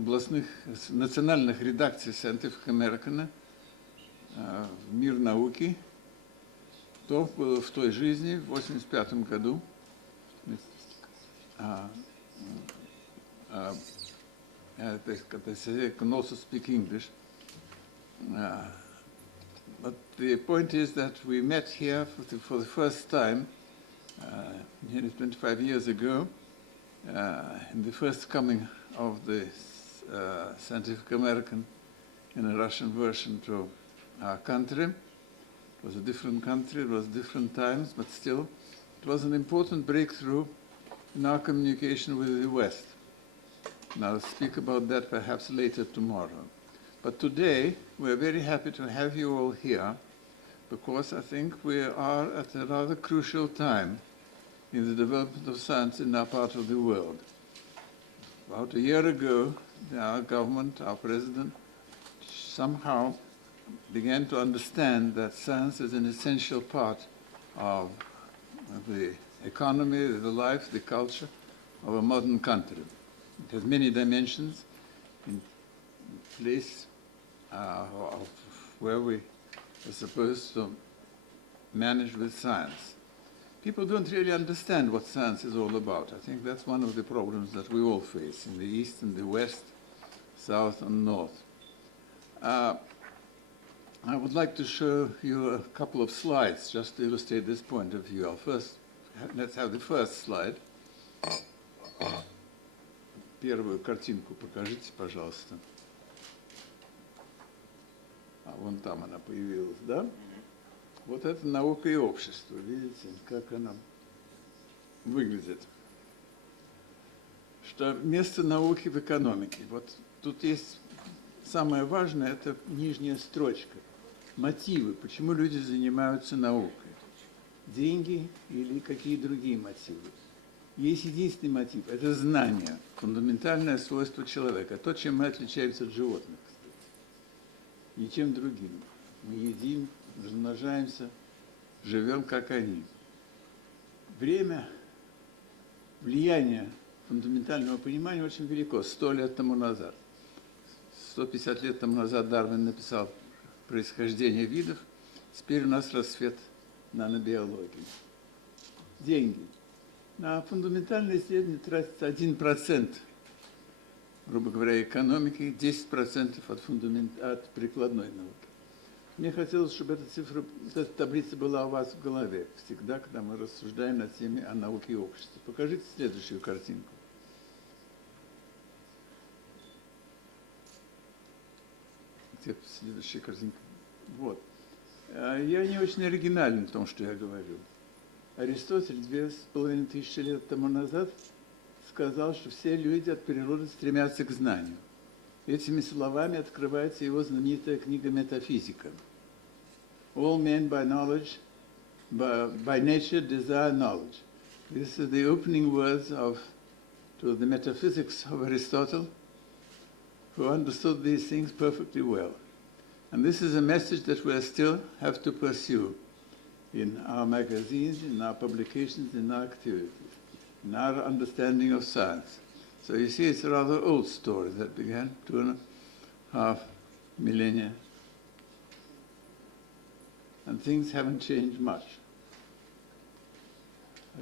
областных, национальных редакций Scientific American в мир науки, то было в той жизни в 1985 году. I can also speak English. But the point is that we met here for the first time nearly 25 years ago in the first coming of the Scientific American in a Russian version to our country. It was a different country, it was different times, but still it was an important breakthrough in our communication with the West. And I'll speak about that perhaps later tomorrow. But today, we're very happy to have you all here because I think we are at a rather crucial time in the development of science in our part of the world. About a year ago, our government, our president, somehow began to understand that science is an essential part of the economy, the life, the culture of a modern country. It has many dimensions in place of where we are supposed to manage with science. People don't really understand what science is all about. I think that's one of the problems that we all face in the East and the West, South and North. I would like to show you a couple of slides just to illustrate this point of view. Let's have the first slide. Первую картинку покажите, пожалуйста. Вон там она появилась, да? Вот это наука и общество. Видите, как она выглядит. Что место науки в экономике. Вот тут есть самое важное, это нижняя строчка. Мотивы, почему люди занимаются наукой. Деньги или какие другие мотивы. Есть единственный мотив – это знание, фундаментальное свойство человека, то, чем мы отличаемся от животных, кстати. Ничем другим. Мы едим, размножаемся, живем, как они. Время, влияние фундаментального понимания очень велико, 100 лет тому назад. 150 лет тому назад Дарвин написал «Происхождение видов», теперь у нас расцвет нанобиологии. Деньги. На фундаментальное исследование тратится 1%, грубо говоря, экономики, 10% от прикладной науки. Мне хотелось, чтобы эта цифра, эта таблица была у вас в голове всегда, когда мы рассуждаем на теме о науке и обществе. Покажите следующую картинку. Где следующая картинка? Вот. Я не очень оригинален в том, что я говорю. Аристотель 2500 лет тому назад сказал, что все люди от природы стремятся к знанию. Этими словами открывается его знаменитая книга «Метафизика». All men by nature desire knowledge. This is the opening words to the metaphysics of Aristotle, who understood these things perfectly well. And this is a message that we still have to pursue in our magazines, in our publications, in our activities, in our understanding of science. So you see, it's a rather old story that began 2.5 millennia. And things haven't changed much.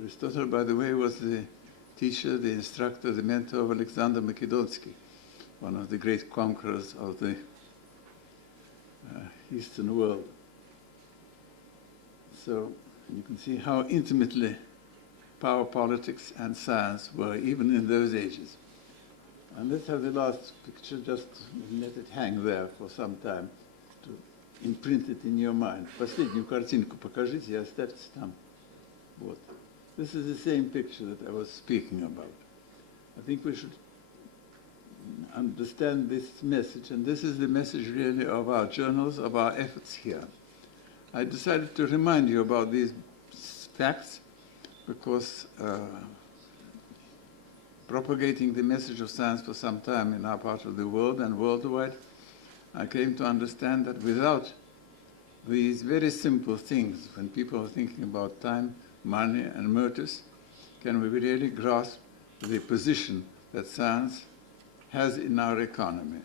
Aristotle, by the way, was the teacher, the instructor, the mentor of Alexander Makedonsky, one of the great conquerors of the Eastern world. So you can see how intimately power politics and science were even in those ages. And let's have the last picture, just let it hang there for some time to imprint it in your mind. Последнюю картинку покажите и оставьте там. Вот. This is the same picture that I was speaking about. I think we should understand this message, and this is the message really of our journals, of our efforts here. I decided to remind you about these facts because propagating the message of science for some time in our part of the world and worldwide, I came to understand that without these very simple things, when people are thinking about time, money, and motives, can we really grasp the position that science has in our economy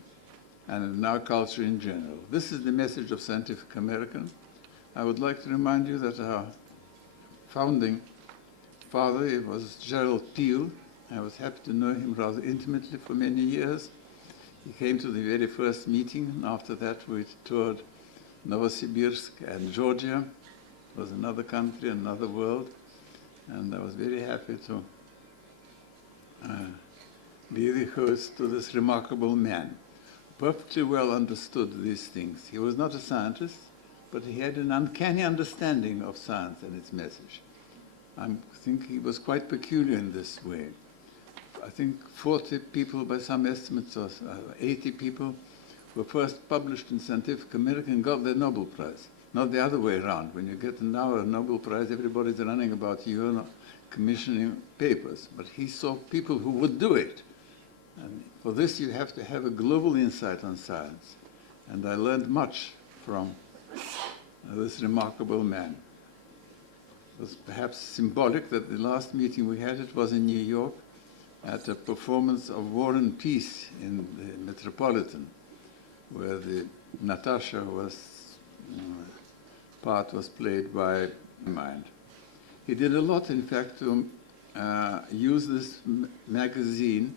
and in our culture in general. This is the message of Scientific American. I would like to remind you that our founding father was Gerald Peel. I was happy to know him rather intimately for many years. He came to the very first meeting, and after that we toured Novosibirsk and Georgia. It was another country, another world, and I was very happy to be the host to this remarkable man. Perfectly well understood these things. He was not a scientist, but he had an uncanny understanding of science and its message. I think he was quite peculiar in this way. I think 40 people, by some estimates, or 80 people, were first published in Scientific American and got the Nobel Prize. Not the other way around. When you get now a Nobel Prize, everybody's running about you and commissioning papers. But he saw people who would do it. And for this, you have to have a global insight on science. And I learned much from this remarkable man. It was perhaps symbolic that the last meeting we had, it was in New York, at a performance of War and Peace in the Metropolitan, where the Natasha part was played by Mind. He did a lot, in fact, to use this magazine,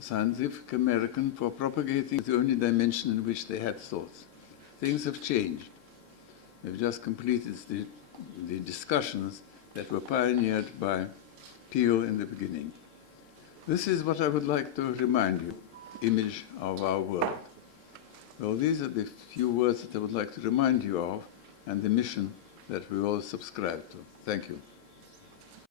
Scientific American, for propagating the only dimension in which they had thoughts. Things have changed. They've just completed the discussions that were pioneered by Peel in the beginning. This is what I would like to remind you, image of our world. Well, these are the few words that I would like to remind you of and the mission that we all subscribe to. Thank you.